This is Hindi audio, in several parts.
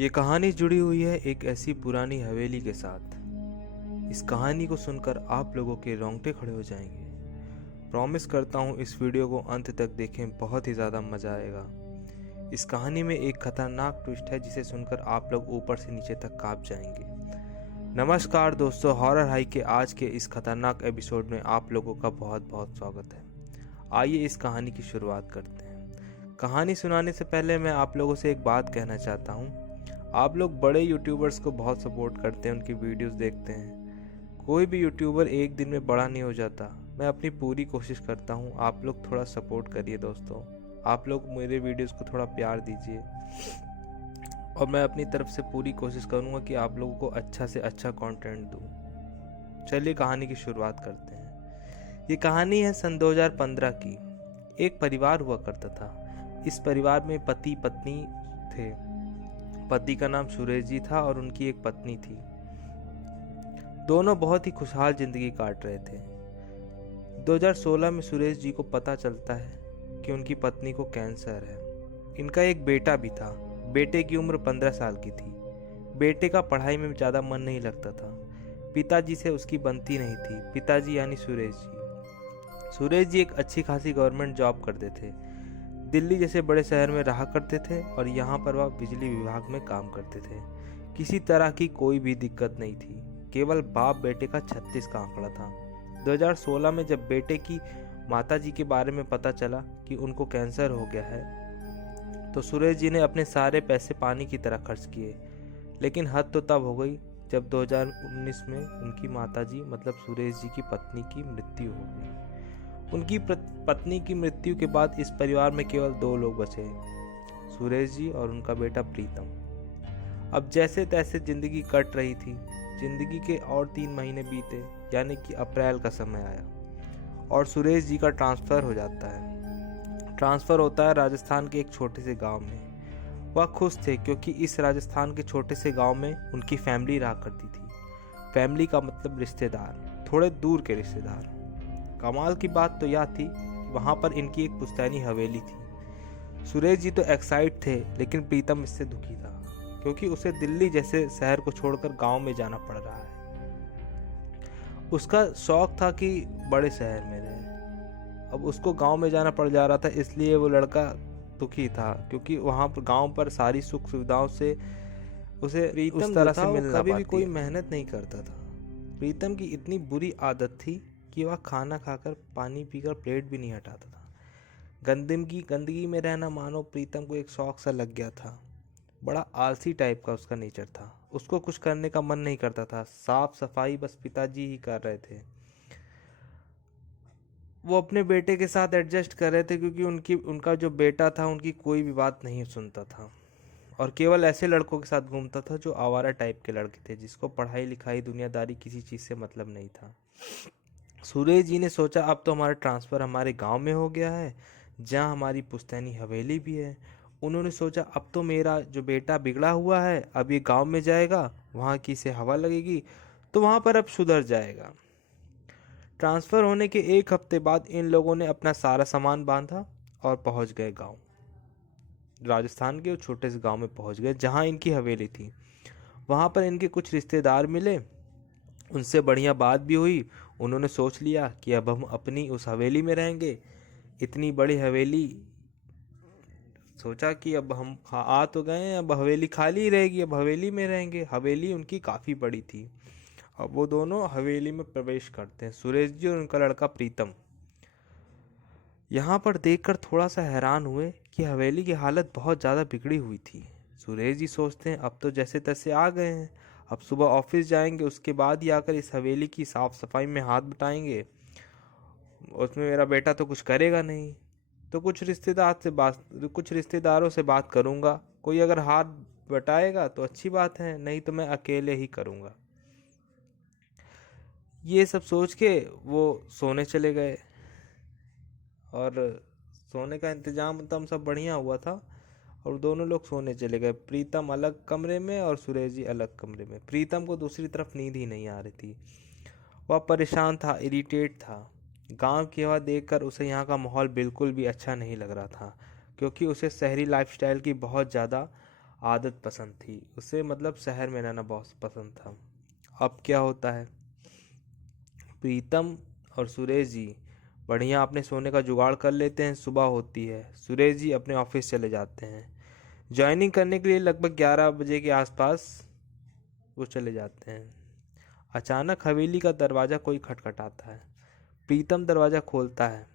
ये कहानी जुड़ी हुई है एक ऐसी पुरानी हवेली के साथ। इस कहानी को सुनकर आप लोगों के रोंगटे खड़े हो जाएंगे। प्रॉमिस करता हूँ इस वीडियो को अंत तक देखें, बहुत ही ज़्यादा मज़ा आएगा। इस कहानी में एक खतरनाक ट्विस्ट है जिसे सुनकर आप लोग ऊपर से नीचे तक कांप जाएंगे। नमस्कार दोस्तों, हॉरर हाई के आज के इस खतरनाक एपिसोड में आप लोगों का बहुत बहुत स्वागत है। आइए इस कहानी की शुरुआत करते हैं। कहानी सुनाने से पहले मैं आप लोगों से एक बात कहना चाहता हूँ। आप लोग बड़े यूट्यूबर्स को बहुत सपोर्ट करते हैं, उनकी वीडियोस देखते हैं। कोई भी यूट्यूबर एक दिन में बड़ा नहीं हो जाता। मैं अपनी पूरी कोशिश करता हूँ, आप लोग थोड़ा सपोर्ट करिए दोस्तों। आप लोग मेरे वीडियोस को थोड़ा प्यार दीजिए और मैं अपनी तरफ से पूरी कोशिश करूँगा कि आप लोगों को अच्छा से अच्छा कंटेंट दूँ। चलिए कहानी की शुरुआत करते हैं। ये कहानी है सन 2015 की। एक परिवार हुआ करता था। इस परिवार में पति पत्नी थे। पति का नाम सुरेश जी था और उनकी एक पत्नी थी। दोनों बहुत ही खुशहाल जिंदगी काट रहे थे। 2016 में सुरेश जी को पता चलता है कि उनकी पत्नी को कैंसर है। इनका एक बेटा भी था। बेटे की उम्र 15 साल की थी। बेटे का पढ़ाई में ज़्यादा मन नहीं लगता था। पिताजी से उसकी बनती नहीं थी। पिताजी यानी सुरेश जी। सुरेश जी एक अच्छी खासी गवर्नमेंट जॉब करते थे। दिल्ली जैसे बड़े शहर में रहा करते थे और यहाँ पर वह बिजली विभाग में काम करते थे। किसी तरह की कोई भी दिक्कत नहीं थी। केवल बाप बेटे का 36 का आंकड़ा था। 2016 में जब बेटे की माताजी के बारे में पता चला कि उनको कैंसर हो गया है तो सुरेश जी ने अपने सारे पैसे पानी की तरह खर्च किए। लेकिन हद तो तब हो गई जब 2019 में उनकी माताजी मतलब सुरेश जी की पत्नी की मृत्यु हो गई। उनकी पत्नी की मृत्यु के बाद इस परिवार में केवल 2 लोग बचे, सुरेश जी और उनका बेटा प्रीतम। अब जैसे तैसे जिंदगी कट रही थी। जिंदगी के और 3 महीने बीते, यानी कि अप्रैल का समय आया और सुरेश जी का ट्रांसफ़र हो जाता है। ट्रांसफ़र होता है राजस्थान के एक छोटे से गांव में। वह खुश थे क्योंकि इस राजस्थान के छोटे से गांव में उनकी फैमिली रहा करती थी। फैमिली का मतलब रिश्तेदार, थोड़े दूर के रिश्तेदार। कमाल की बात तो यह थी कि वहाँ पर इनकी एक पुश्तैनी हवेली थी। सुरेश जी तो एक्साइट थे, लेकिन प्रीतम इससे दुखी था क्योंकि उसे दिल्ली जैसे शहर को छोड़कर गांव में जाना पड़ रहा है। उसका शौक था कि बड़े शहर में रहे। अब उसको गांव में जाना पड़ जा रहा था, इसलिए वो लड़का दुखी था क्योंकि वहाँ पर गांव पर सारी सुख सुविधाओं से उसे उस तरह से मिल ना पाती। कभी भी कोई मेहनत नहीं करता था। प्रीतम की इतनी बुरी आदत थी कि वह खाना खाकर पानी पीकर प्लेट भी नहीं हटाता था। गंदगी में रहना मानो प्रीतम को एक शौक सा लग गया था। बड़ा आलसी टाइप का उसका नेचर था। उसको कुछ करने का मन नहीं करता था। साफ सफाई बस पिताजी ही कर रहे थे। वो अपने बेटे के साथ एडजस्ट कर रहे थे क्योंकि उनका जो बेटा था उनकी कोई भी बात नहीं सुनता था और केवल ऐसे लड़कों के साथ घूमता था जो आवारा टाइप के लड़के थे, जिसको पढ़ाई लिखाई दुनियादारी किसी चीज़ से मतलब नहीं था। सुरेश जी ने सोचा अब तो हमारा ट्रांसफ़र हमारे गांव में हो गया है जहां हमारी पुश्तैनी हवेली भी है। उन्होंने सोचा अब तो मेरा जो बेटा बिगड़ा हुआ है अब ये गांव में जाएगा, वहां की से हवा लगेगी तो वहां पर अब सुधर जाएगा। ट्रांसफ़र होने के 1 हफ्ते बाद इन लोगों ने अपना सारा सामान बांधा और पहुंच गए गाँव। राजस्थान के छोटे से गाँव में पहुँच गए जहाँ इनकी हवेली थी। वहाँ पर इनके कुछ रिश्तेदार मिले, उनसे बढ़िया बात भी हुई। उन्होंने सोच लिया कि अब हम अपनी उस हवेली में रहेंगे। इतनी बड़ी हवेली, सोचा कि अब हम आ तो गए हैं, अब हवेली खाली रहेगी, अब हवेली में रहेंगे। हवेली उनकी काफ़ी बड़ी थी। अब वो दोनों हवेली में प्रवेश करते हैं, सुरेश जी और उनका लड़का प्रीतम। यहाँ पर देखकर थोड़ा सा हैरान हुए कि हवेली की हालत बहुत ज़्यादा बिगड़ी हुई थी। सुरेश जी सोचते हैं अब तो जैसे तैसे आ गए हैं, अब सुबह ऑफिस जाएंगे, उसके बाद ही आकर इस हवेली की साफ़ सफाई में हाथ बटाएंगे। उसमें मेरा बेटा तो कुछ करेगा नहीं, तो कुछ रिश्तेदारों से बात करूँगा। कोई अगर हाथ बटाएगा तो अच्छी बात है, नहीं तो मैं अकेले ही करूँगा। ये सब सोच के वो सोने चले गए और सोने का इंतज़ाम तम सब बढ़िया हुआ था और दोनों लोग सोने चले गए। प्रीतम अलग कमरे में और सुरेश जी अलग कमरे में। प्रीतम को दूसरी तरफ नींद ही नहीं आ रही थी। वह परेशान था, इरिटेट था। गांव की हवा देखकर उसे यहाँ का माहौल बिल्कुल भी अच्छा नहीं लग रहा था क्योंकि उसे शहरी लाइफस्टाइल की बहुत ज़्यादा आदत पसंद थी। उसे मतलब शहर में रहना बहुत पसंद था। अब क्या होता है, प्रीतम और सुरेश जी बढ़िया अपने सोने का जुगाड़ कर लेते हैं। सुबह होती है, सुरेश जी अपने ऑफिस चले जाते हैं। ज्वाइनिंग करने के लिए लगभग 11 बजे के आसपास वो चले जाते हैं। अचानक हवेली का दरवाज़ा कोई खटखटाता है। प्रीतम दरवाज़ा खोलता है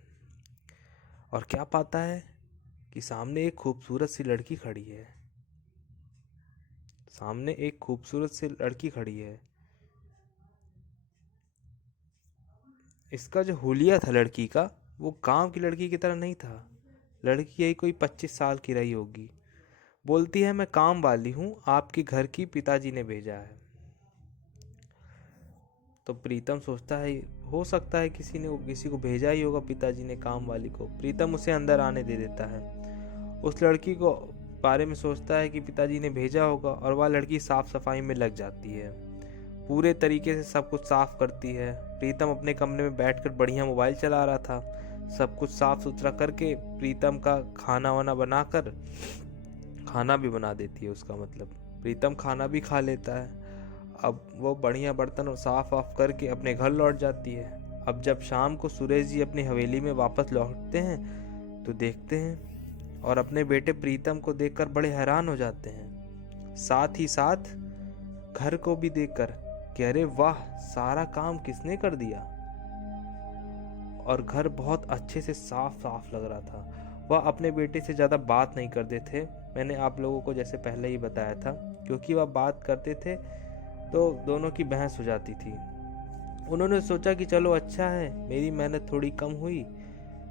और क्या पाता है कि सामने एक खूबसूरत सी लड़की खड़ी है। सामने एक खूबसूरत सी लड़की खड़ी है। इसका जो हुलिया था लड़की का, वो गांव की लड़की की तरह नहीं था। लड़की यही कोई 25 साल की रही होगी। बोलती है, मैं काम वाली हूँ, आपके घर की पिताजी ने भेजा है। तो प्रीतम सोचता है हो सकता है किसी को भेजा ही होगा पिताजी ने काम वाली को। प्रीतम उसे अंदर आने दे देता है। उस लड़की को बारे में सोचता है कि पिताजी ने भेजा होगा और वह लड़की साफ सफाई में लग जाती है। पूरे तरीके से सब कुछ साफ करती है। प्रीतम अपने कमरे में बैठकर बढ़िया मोबाइल चला रहा था। सब कुछ साफ सुथरा करके प्रीतम का खाना वाना बनाकर खाना भी बना देती है। उसका मतलब प्रीतम खाना भी खा लेता है। अब वो बढ़िया बर्तन साफ ऑफ करके अपने घर लौट जाती है। अब जब शाम को सुरेश जी अपनी हवेली में वापस लौटते हैं तो देखते हैं और अपने बेटे प्रीतम को देखकर बड़े हैरान हो जाते हैं। साथ ही साथ घर को भी देखकर कि अरे वाह, सारा काम किसने कर दिया। और घर बहुत अच्छे से साफ साफ लग रहा था। वह अपने बेटे से ज़्यादा बात नहीं करते थे। मैंने आप लोगों को जैसे पहले ही बताया था, क्योंकि वह बात करते थे तो दोनों की बहस हो जाती थी। उन्होंने सोचा कि चलो अच्छा है, मेरी मेहनत थोड़ी कम हुई,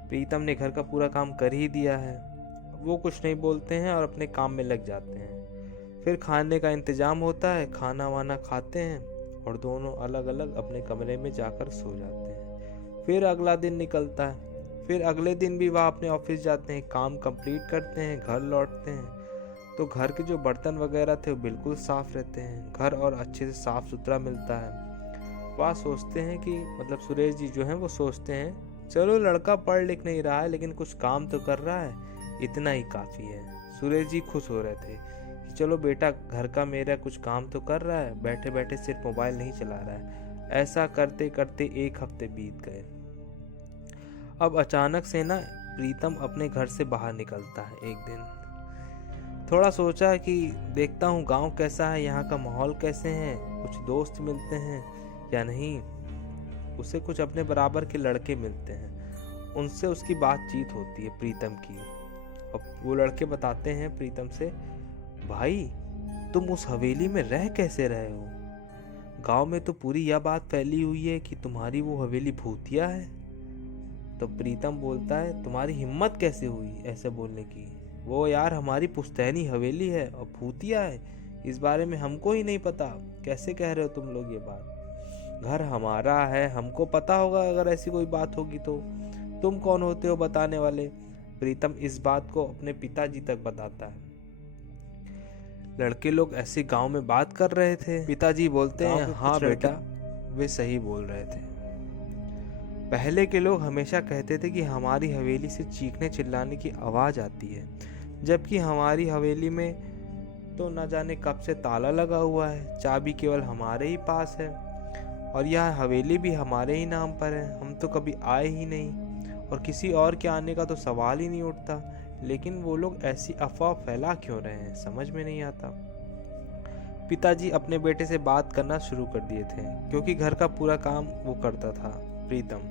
प्रीतम ने घर का पूरा काम कर ही दिया है। वो कुछ नहीं बोलते हैं और अपने काम में लग जाते हैं। फिर खाने का इंतजाम होता है, खाना वाना खाते हैं और दोनों अलग अलग अपने कमरे में जाकर सो जाते हैं। फिर अगला दिन निकलता है। फिर अगले दिन भी वह अपने ऑफिस जाते हैं, काम कंप्लीट करते हैं, घर लौटते हैं तो घर के जो बर्तन वगैरह थे वो बिल्कुल साफ रहते हैं। घर और अच्छे से साफ सुथरा मिलता है। वह सोचते हैं कि मतलब सुरेश जी जो हैं वो सोचते हैं चलो लड़का पढ़ लिख नहीं रहा है लेकिन कुछ काम तो कर रहा है, इतना ही काफ़ी है। सुरेश जी खुश हो रहे थे कि चलो बेटा घर का मेरा कुछ काम तो कर रहा है, बैठे बैठे सिर्फ मोबाइल नहीं चला रहा है। ऐसा करते करते 1 हफ्ते बीत गए। अब अचानक से ना प्रीतम अपने घर से बाहर निकलता है एक दिन। थोड़ा सोचा कि देखता हूँ गांव कैसा है, यहाँ का माहौल कैसे है, कुछ दोस्त मिलते हैं या नहीं। उसे कुछ अपने बराबर के लड़के मिलते हैं, उनसे उसकी बातचीत होती है प्रीतम की। अब वो लड़के बताते हैं प्रीतम से, भाई तुम उस हवेली में रह कैसे रहे हो? गांव में तो पूरी यह बात फैली हुई है कि तुम्हारी वो हवेली भूतिया है। तो प्रीतम बोलता है, तुम्हारी हिम्मत कैसे हुई ऐसे बोलने की? वो यार हमारी पुश्तैनी हवेली है और भूतिया है, इस बारे में हमको ही नहीं पता। कैसे कह रहे हो तुम लोग ये बात? घर हमारा है, हमको पता होगा अगर ऐसी कोई बात होगी तो। तुम कौन होते हो बताने वाले? प्रीतम इस बात को अपने पिताजी तक बताता है। लड़के लोग ऐसे गांव में बात कर रहे थे। पिताजी बोलते हैं, हाँ बेटा, वे सही बोल रहे थे। पहले के लोग हमेशा कहते थे कि हमारी हवेली से चीखने चिल्लाने की आवाज़ आती है, जबकि हमारी हवेली में तो न जाने कब से ताला लगा हुआ है, चाबी केवल हमारे ही पास है और यह हवेली भी हमारे ही नाम पर है। हम तो कभी आए ही नहीं और किसी और के आने का तो सवाल ही नहीं उठता। लेकिन वो लोग ऐसी अफवाह फैला क्यों रहे हैं, समझ में नहीं आता। पिताजी अपने बेटे से बात करना शुरू कर दिए थे, क्योंकि घर का पूरा काम वो करता था प्रीतम।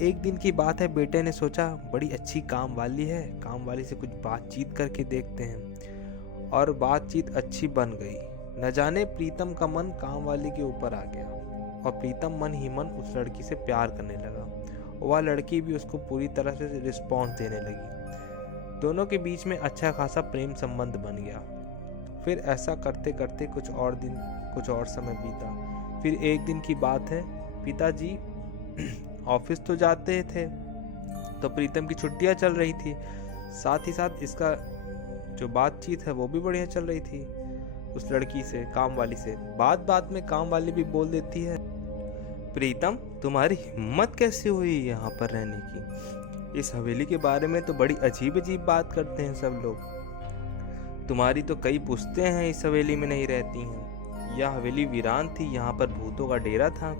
एक दिन की बात है, बेटे ने सोचा बड़ी अच्छी काम वाली है, काम वाली से कुछ बातचीत करके देखते हैं। और बातचीत अच्छी बन गई। न जाने प्रीतम का मन काम वाली के ऊपर आ गया और प्रीतम मन ही मन उस लड़की से प्यार करने लगा। वह लड़की भी उसको पूरी तरह से रिस्पॉन्स देने लगी। दोनों के बीच में अच्छा खासा प्रेम संबंध बन गया। फिर ऐसा करते करते कुछ और समय बीता। फिर एक दिन की बात है, पिताजी ऑफिस तो जाते थे तो प्रीतम की छुट्टियां चल रही थी, साथ ही साथ इसका जो बातचीत है वो भी बढ़िया चल रही थी उस लड़की से, काम वाली से। बात में काम वाली भी बोल देती है, प्रीतम तुम्हारी हिम्मत कैसे हुई यहाँ पर रहने की? इस हवेली के बारे में तो बड़ी अजीब अजीब बात करते हैं सब लोग। तुम्हारी तो कई पुश्तें हैं इस हवेली में नहीं रहती हैं। यह हवेली वीरान थी, यहाँ पर भूतों का डेरा था।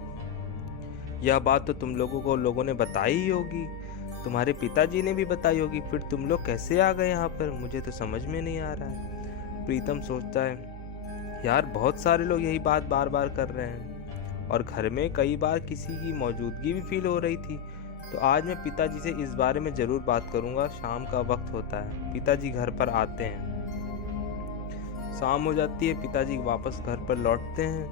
यह बात तो तुम लोगों ने बताई ही होगी, तुम्हारे पिताजी ने भी बताई होगी। फिर तुम लोग कैसे आ गए यहाँ पर, मुझे तो समझ में नहीं आ रहा है। प्रीतम सोचता है, यार बहुत सारे लोग यही बात बार बार कर रहे हैं और घर में कई बार किसी की मौजूदगी भी फील हो रही थी। तो आज मैं पिताजी से इस बारे में ज़रूर बात करूँगा। शाम का वक्त होता है, पिताजी घर पर आते हैं। शाम हो जाती है, पिताजी वापस घर पर लौटते हैं।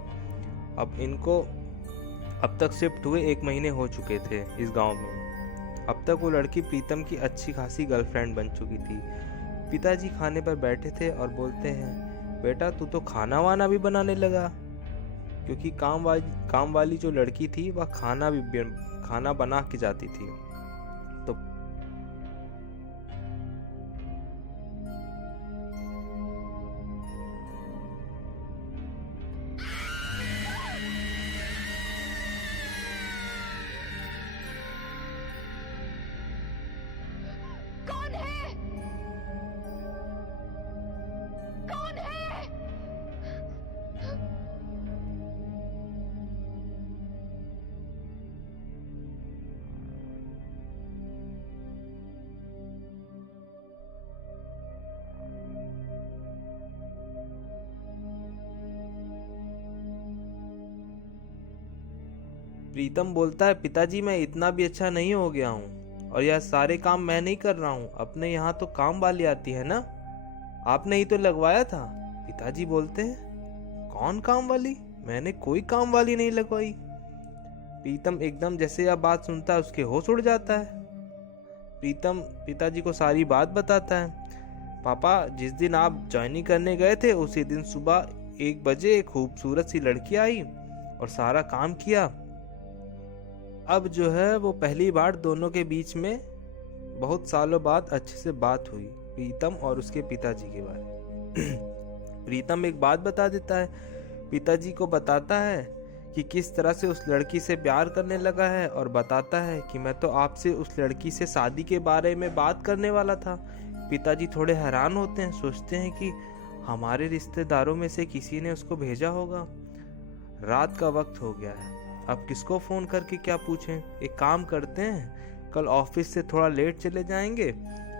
अब तक शिफ्ट हुए 1 महीने हो चुके थे इस गांव में। अब तक वो लड़की प्रीतम की अच्छी खासी गर्लफ्रेंड बन चुकी थी। पिताजी खाने पर बैठे थे और बोलते हैं, बेटा तू तो खाना वाना भी बनाने लगा, क्योंकि काम वाली जो लड़की थी वह खाना बना के जाती थी। तो कौन है? कौन है? प्रीतम बोलता है, पिताजी मैं इतना भी अच्छा नहीं हो गया हूँ और यह सारे काम मैं नहीं कर रहा हूँ। अपने यहाँ तो काम वाली आती है ना, आपने ही तो लगवाया था। पिताजी बोलते हैं, कौन काम वाली? मैंने कोई काम वाली नहीं लगवाई। प्रीतम एकदम जैसे यह बात सुनता है उसके होश उड़ जाता है। प्रीतम पिताजी को सारी बात बताता है। पापा, जिस दिन आप ज्वाइनिंग करने गए थे उसी दिन सुबह 1 बजे एक खूबसूरत सी लड़की आई और सारा काम किया। अब जो है वो पहली बार दोनों के बीच में बहुत सालों बाद अच्छे से बात हुई, प्रीतम और उसके पिताजी के बारे में। प्रीतम एक बात बता देता है, पिताजी को बताता है कि किस तरह से उस लड़की से प्यार करने लगा है और बताता है कि मैं तो आपसे उस लड़की से शादी के बारे में बात करने वाला था। पिताजी थोड़े हैरान होते हैं, सोचते हैं कि हमारे रिश्तेदारों में से किसी ने उसको भेजा होगा। रात का वक्त हो गया है, अब किसको फ़ोन करके क्या पूछें। एक काम करते हैं, कल ऑफिस से थोड़ा लेट चले जाएंगे,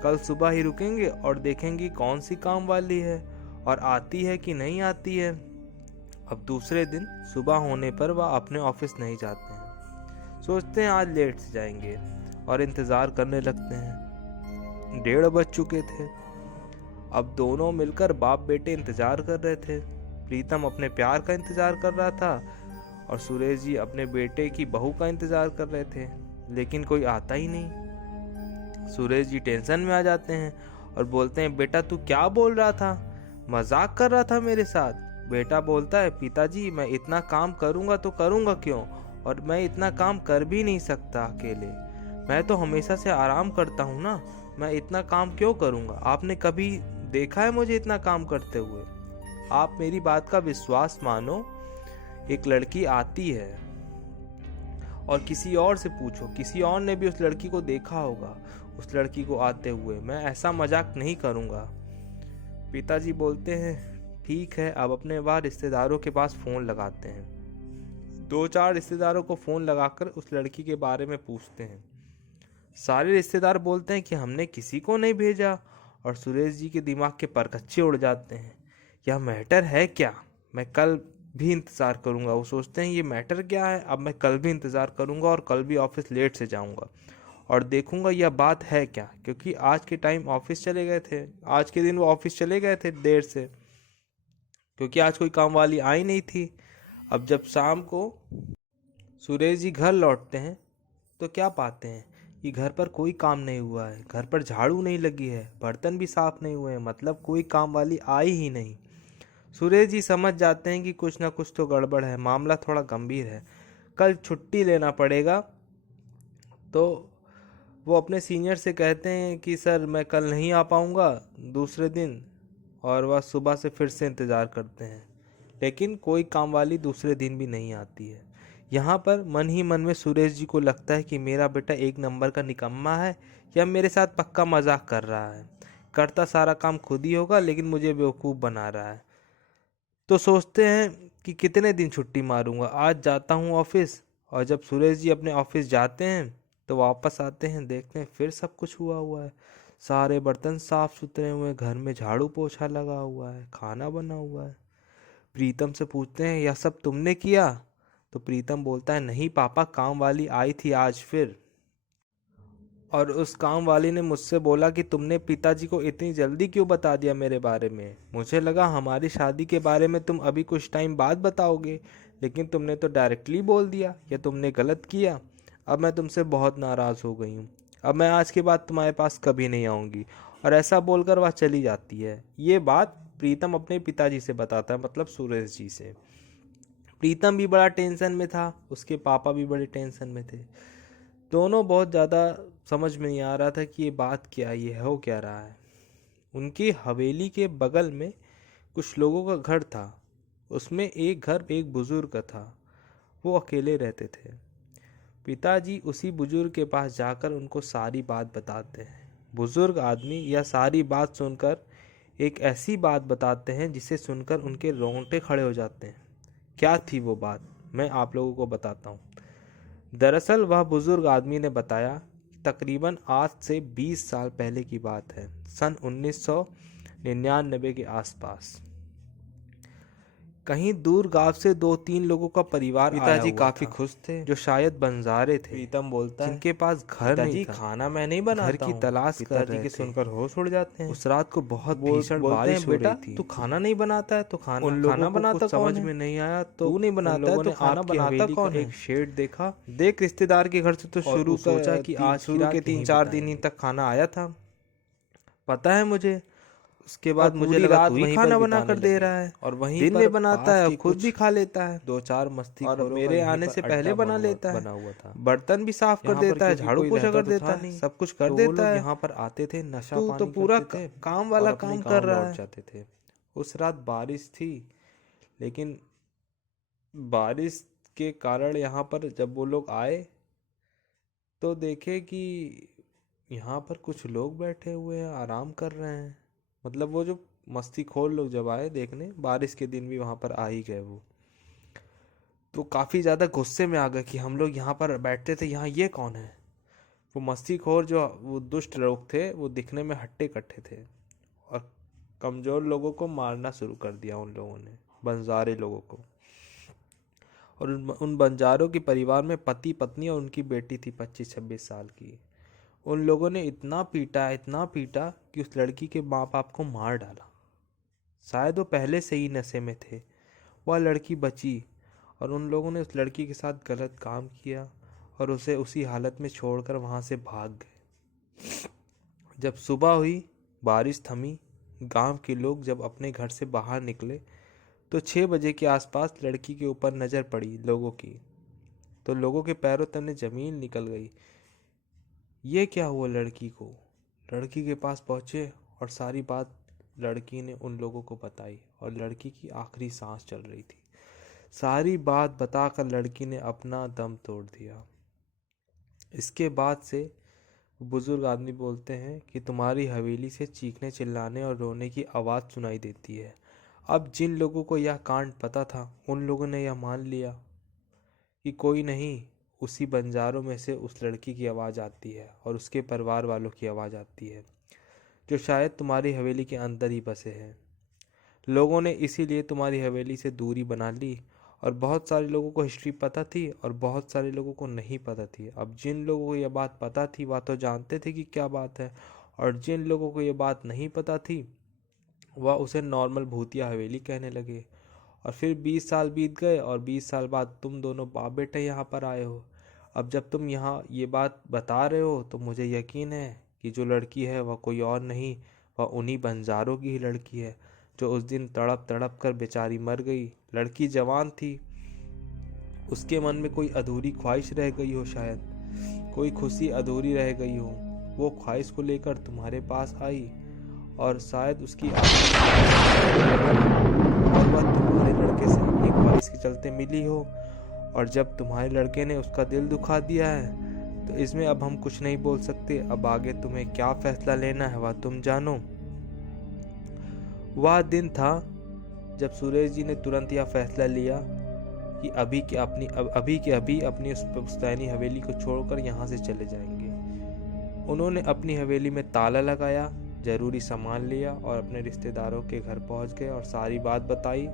कल सुबह ही रुकेंगे और देखेंगे कौन सी काम वाली है और आती है कि नहीं आती है। अब दूसरे दिन सुबह होने पर वह अपने ऑफिस नहीं जाते हैं, सोचते हैं आज लेट से जाएंगे और इंतज़ार करने लगते हैं। 1:30 बज चुके थे। अब दोनों मिलकर बाप बेटे इंतज़ार कर रहे थे। प्रीतम अपने प्यार का इंतज़ार कर रहा था और सुरेश जी अपने बेटे की बहू का इंतज़ार कर रहे थे, लेकिन कोई आता ही नहीं। सुरेश जी टेंशन में आ जाते हैं और बोलते हैं, बेटा तू क्या बोल रहा था, मजाक कर रहा था मेरे साथ? बेटा बोलता है, पिताजी मैं इतना काम करूँगा तो करूँगा क्यों, और मैं इतना काम कर भी नहीं सकता अकेले। मैं तो हमेशा से आराम करता हूँ ना, मैं इतना काम क्यों करूँगा? आपने कभी देखा है मुझे इतना काम करते हुए? आप मेरी बात का विश्वास मानो, एक लड़की आती है और किसी और से पूछो, किसी और ने भी उस लड़की को देखा होगा, उस लड़की को आते हुए। मैं ऐसा मजाक नहीं करूँगा। पिताजी बोलते हैं, ठीक है। अब अपने वहाँ रिश्तेदारों के पास फ़ोन लगाते हैं। 2-4 रिश्तेदारों को फ़ोन लगाकर उस लड़की के बारे में पूछते हैं। सारे रिश्तेदार बोलते हैं कि हमने किसी को नहीं भेजा और सुरेश जी के दिमाग के परखच्चे उड़ जाते हैं। यह मैटर है क्या? मैं कल भी इंतज़ार करूंगा। वो सोचते हैं ये मैटर क्या है, अब मैं कल भी इंतज़ार करूंगा और कल भी ऑफिस लेट से जाऊंगा और देखूंगा यह बात है क्या, क्योंकि आज के टाइम ऑफिस चले गए थे, आज के दिन वो ऑफिस चले गए थे देर से, क्योंकि आज कोई काम वाली आई नहीं थी। अब जब शाम को सुरेश जी घर लौटते हैं तो क्या पाते हैं कि घर पर कोई काम नहीं हुआ है, घर पर झाड़ू नहीं लगी है, बर्तन भी साफ नहीं हुए हैं, मतलब कोई काम वाली आई ही नहीं। सुरेश जी समझ जाते हैं कि कुछ ना कुछ तो गड़बड़ है, मामला थोड़ा गंभीर है, कल छुट्टी लेना पड़ेगा। तो वो अपने सीनियर से कहते हैं कि सर मैं कल नहीं आ पाऊँगा दूसरे दिन, और वह सुबह से फिर से इंतज़ार करते हैं, लेकिन कोई काम वाली दूसरे दिन भी नहीं आती है। यहाँ पर मन ही मन में सुरेश जी को लगता है कि मेरा बेटा 1 नंबर का निकम्मा है या मेरे साथ पक्का मजाक कर रहा है, करता सारा काम खुद ही होगा, लेकिन मुझे बेवकूफ़ बना रहा है। तो सोचते हैं कि कितने दिन छुट्टी मारूंगा, आज जाता हूँ ऑफिस। और जब सुरेश जी अपने ऑफिस जाते हैं तो वापस आते हैं, देखते हैं फिर सब कुछ हुआ है। सारे बर्तन साफ सुथरे हुए हैं, घर में झाड़ू पोछा लगा हुआ है, खाना बना हुआ है। प्रीतम से पूछते हैं यह सब तुमने किया? तो प्रीतम बोलता है नहीं पापा, काम वाली आई थी आज फिर, और उस काम वाली ने मुझसे बोला कि तुमने पिताजी को इतनी जल्दी क्यों बता दिया मेरे बारे में। मुझे लगा हमारी शादी के बारे में तुम अभी कुछ टाइम बाद बताओगे, लेकिन तुमने तो डायरेक्टली बोल दिया। यह तुमने गलत किया। अब मैं तुमसे बहुत नाराज़ हो गई हूँ। अब मैं आज के बाद तुम्हारे पास कभी नहीं आऊँगी। और ऐसा बोलकर वह चली जाती है। ये बात प्रीतम अपने पिताजी से बताता है, मतलब सुरेश जी से। प्रीतम भी बड़ा टेंशन में था, उसके पापा भी बड़े टेंशन में थे। दोनों बहुत ज़्यादा समझ में नहीं आ रहा था कि ये बात क्या है, ये हो क्या रहा है। उनकी हवेली के बगल में कुछ लोगों का घर था। उसमें एक घर एक बुजुर्ग का था, वो अकेले रहते थे। पिताजी उसी बुजुर्ग के पास जाकर उनको सारी बात बताते हैं। बुजुर्ग आदमी यह सारी बात सुनकर एक ऐसी बात बताते हैं जिसे सुनकर उनके रोंगटे खड़े हो जाते हैं। क्या थी वो बात, मैं आप लोगों को बताता हूँ। दरअसल वह बुजुर्ग आदमी ने बताया, तकरीबन आज से 20 साल पहले की बात है, सन 1999 के आसपास। कहीं दूर गांव से 2-3 लोगों का परिवार आया पिताजी हुआ काफी था, खुश थे। जो शायद बंजारे थे। प्रीतम बोलता है, जिनके पास घर नहीं था। खाना मैं नहीं बनाता घर की हूँ। तलाश कर पिताजी रहे के थे। सुनकर होश उड़ जाते हैं। उस रात को बहुत भीषण बोलते बारिश हैं, हो बेटा रही थी। तू खाना नहीं बनाता है तो खाना उन लोगों खाना को बनाता कुछ कौन समझ है? में नहीं आया तो तू नहीं उन बनाता है लोगों तो ने खाना आपकी बनाता हवेली कौन का है? एक शेड देखा। देख रिश्तेदार के घर से तो और शुरू सोचा कि आज की शुरू रात के यहीं 3-4 दिन ही बिताएंगे। तक खाना आया था। पता है मुझे। उसके और बाद मुझे पूरी लगा रात तू ही वहीं खाना पर बना कर बिताने दे लगे। रहा है, और वहीं दिन पर में बनाता है पास और की खुद कुछ भी खा लेता है। 2-4 और मस्तीखोरों का मेरे यहीं आने पर से पहले अड्डा बना लेता बना है, हुआ था। बर्तन भी साफ कर यहाँ पर देता है, क्योंकि झाड़ू कोई पोछा रहता कर तो देता था है, नहीं, सब कुछ कर तो वो देता लोग है। यहाँ पर आते थे, नशा तू तो पानी पूरा करते थे काम वाला और अपने काम गाँव कर रहा लौट है। जाते थे। उस रात बारिश थी, लेकिन बारिश के कारण यहाँ पर जब वो लोग आए तो देखे कि यहाँ पर कुछ लोग बैठे हुए हैं, आराम कर रहे हैं। मतलब वो जो मस्तीखोर लोग जब आए देखने, बारिश के दिन भी वहाँ पर आ ही गए वो, तो काफ़ी ज़्यादा गुस्से में आ गए कि हम लोग यहाँ पर बैठते थे, यहाँ ये कौन है। वो मस्तीखोर जो वो दुष्ट लोग थे वो दिखने में हट्टे कट्टे थे, और कमज़ोर लोगों को मारना शुरू कर दिया उन लोगों ने, बंजारे लोगों को। और उन बंजारों के परिवार में पति पत्नी और उनकी बेटी थी 25-26 साल की। उन लोगों ने इतना पीटा कि उस लड़की के माँ बाप को मार डाला। शायद वो पहले से ही नशे में थे। वह लड़की बची और उन लोगों ने उस लड़की के साथ गलत काम किया और उसे उसी हालत में छोड़कर वहाँ से भाग गए। जब सुबह हुई, बारिश थमी, गांव के लोग जब अपने घर से बाहर निकले तो 6 बजे के आसपास लड़की के ऊपर नज़र पड़ी लोगों की, तो लोगों के पैरों तले ज़मीन निकल गई। ये क्या हुआ लड़की को? लड़की के पास पहुँचे और सारी बात लड़की ने उन लोगों को बताई, और लड़की की आखिरी सांस चल रही थी। सारी बात बताकर लड़की ने अपना दम तोड़ दिया। इसके बाद से बुजुर्ग आदमी बोलते हैं कि तुम्हारी हवेली से चीखने चिल्लाने और रोने की आवाज़ सुनाई देती है। अब जिन लोगों को यह कांड पता था उन लोगों ने यह मान लिया कि कोई नहीं, उसी बंजारों में से उस लड़की की आवाज़ आती है और उसके परिवार वालों की आवाज़ आती है, जो शायद तुम्हारी हवेली के अंदर ही बसे हैं। लोगों ने इसीलिए तुम्हारी हवेली से दूरी बना ली, और बहुत सारे लोगों को हिस्ट्री पता थी और बहुत सारे लोगों को नहीं पता थी। अब जिन लोगों को यह बात पता थी वह तो जानते थे कि क्या बात है, और जिन लोगों को यह बात नहीं पता थी वह उसे नॉर्मल भूतिया हवेली कहने लगे। और फिर 20 साल बीत गए और 20 साल बाद तुम दोनों बाप बेटे यहाँ पर आए हो। अब जब तुम यहाँ ये बात बता रहे हो तो मुझे यकीन है कि जो लड़की है वह कोई और नहीं, वह उन्हीं बंजारों की ही लड़की है, जो उस दिन तड़प तड़प कर बेचारी मर गई। लड़की जवान थी, उसके मन में कोई अधूरी ख्वाहिश रह गई हो, शायद कोई खुशी अधूरी रह गई हो। वो ख्वाहिश को लेकर तुम्हारे पास आई और शायद उसकी और वह तुम्हारे लड़के से अपनी ख्वाहिश के चलते मिली हो, और जब तुम्हारे लड़के ने उसका दिल दुखा दिया है तो इसमें अब हम कुछ नहीं बोल सकते। अब आगे तुम्हें क्या फैसला लेना है वह तुम जानो। वह दिन था जब सुरेश जी ने तुरंत यह फैसला लिया कि अभी के अभी अपनी उस पुश्तैनी हवेली को छोड़कर यहाँ से चले जाएंगे। उन्होंने अपनी हवेली में ताला लगाया, जरूरी सामान लिया और अपने रिश्तेदारों के घर पहुँच गए और सारी बात बताई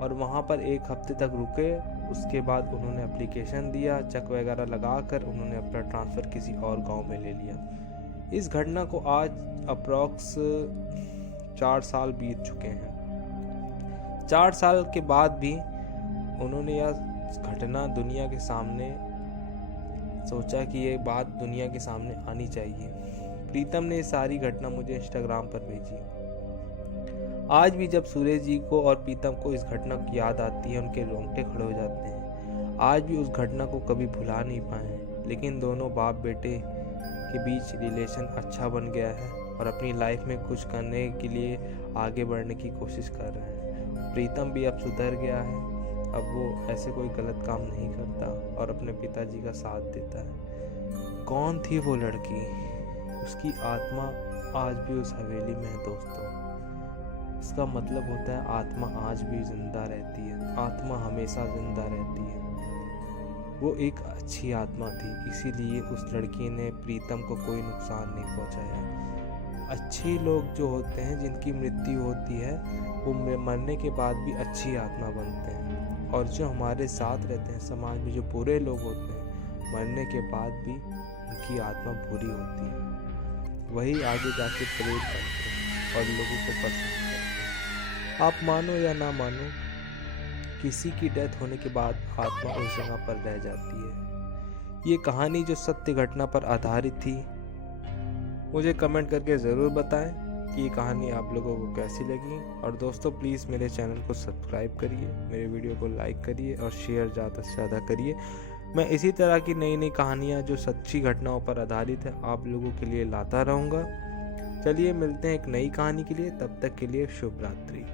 और वहाँ पर 1 हफ्ते तक रुके। उसके बाद उन्होंने एप्लीकेशन दिया, चेक वगैरह लगाकर उन्होंने अपना ट्रांसफ़र किसी और गांव में ले लिया। इस घटना को आज अप्रॉक्स 4 साल बीत चुके हैं। 4 साल के बाद भी उन्होंने यह घटना दुनिया के सामने सोचा कि ये बात दुनिया के सामने आनी चाहिए। प्रीतम ने सारी घटना मुझे इंस्टाग्राम पर भेजी। आज भी जब सुरेश जी को और प्रीतम को इस घटना की याद आती है, उनके रोंगटे खड़े हो जाते हैं। आज भी उस घटना को कभी भुला नहीं पाए, लेकिन दोनों बाप बेटे के बीच रिलेशन अच्छा बन गया है और अपनी लाइफ में कुछ करने के लिए आगे बढ़ने की कोशिश कर रहे हैं। प्रीतम भी अब सुधर गया है, अब वो ऐसे कोई गलत काम नहीं करता और अपने पिताजी का साथ देता है। कौन थी वो लड़की? उसकी आत्मा आज भी उस हवेली में है दोस्तों। इसका मतलब होता है आत्मा आज भी जिंदा रहती है, आत्मा हमेशा जिंदा रहती है। वो एक अच्छी आत्मा थी, इसीलिए उस लड़की ने प्रीतम को कोई नुकसान नहीं पहुंचाया। अच्छे लोग जो होते हैं, जिनकी मृत्यु होती है, वो मरने के बाद भी अच्छी आत्मा बनते हैं, और जो हमारे साथ रहते हैं समाज में, जो बुरे लोग होते हैं, मरने के बाद भी उनकी आत्मा बुरी होती है। वही आगे जाके प्रेत बनते हैं और लोगों को पसंद करते हैं। आप मानो या ना मानो, किसी की डेथ होने के बाद आत्मा उस जगह पर रह जाती है। ये कहानी जो सत्य घटना पर आधारित थी, मुझे कमेंट करके ज़रूर बताएं कि ये कहानी आप लोगों को कैसी लगी। और दोस्तों प्लीज़ मेरे चैनल को सब्सक्राइब करिए, मेरे वीडियो को लाइक करिए और शेयर ज़्यादा से ज़्यादा करिए। मैं इसी तरह की नई नई कहानियाँ जो सच्ची घटनाओं पर आधारित है आप लोगों के लिए लाता रहूँगा। चलिए मिलते हैं एक नई कहानी के लिए, तब तक के लिए शुभ रात्रि।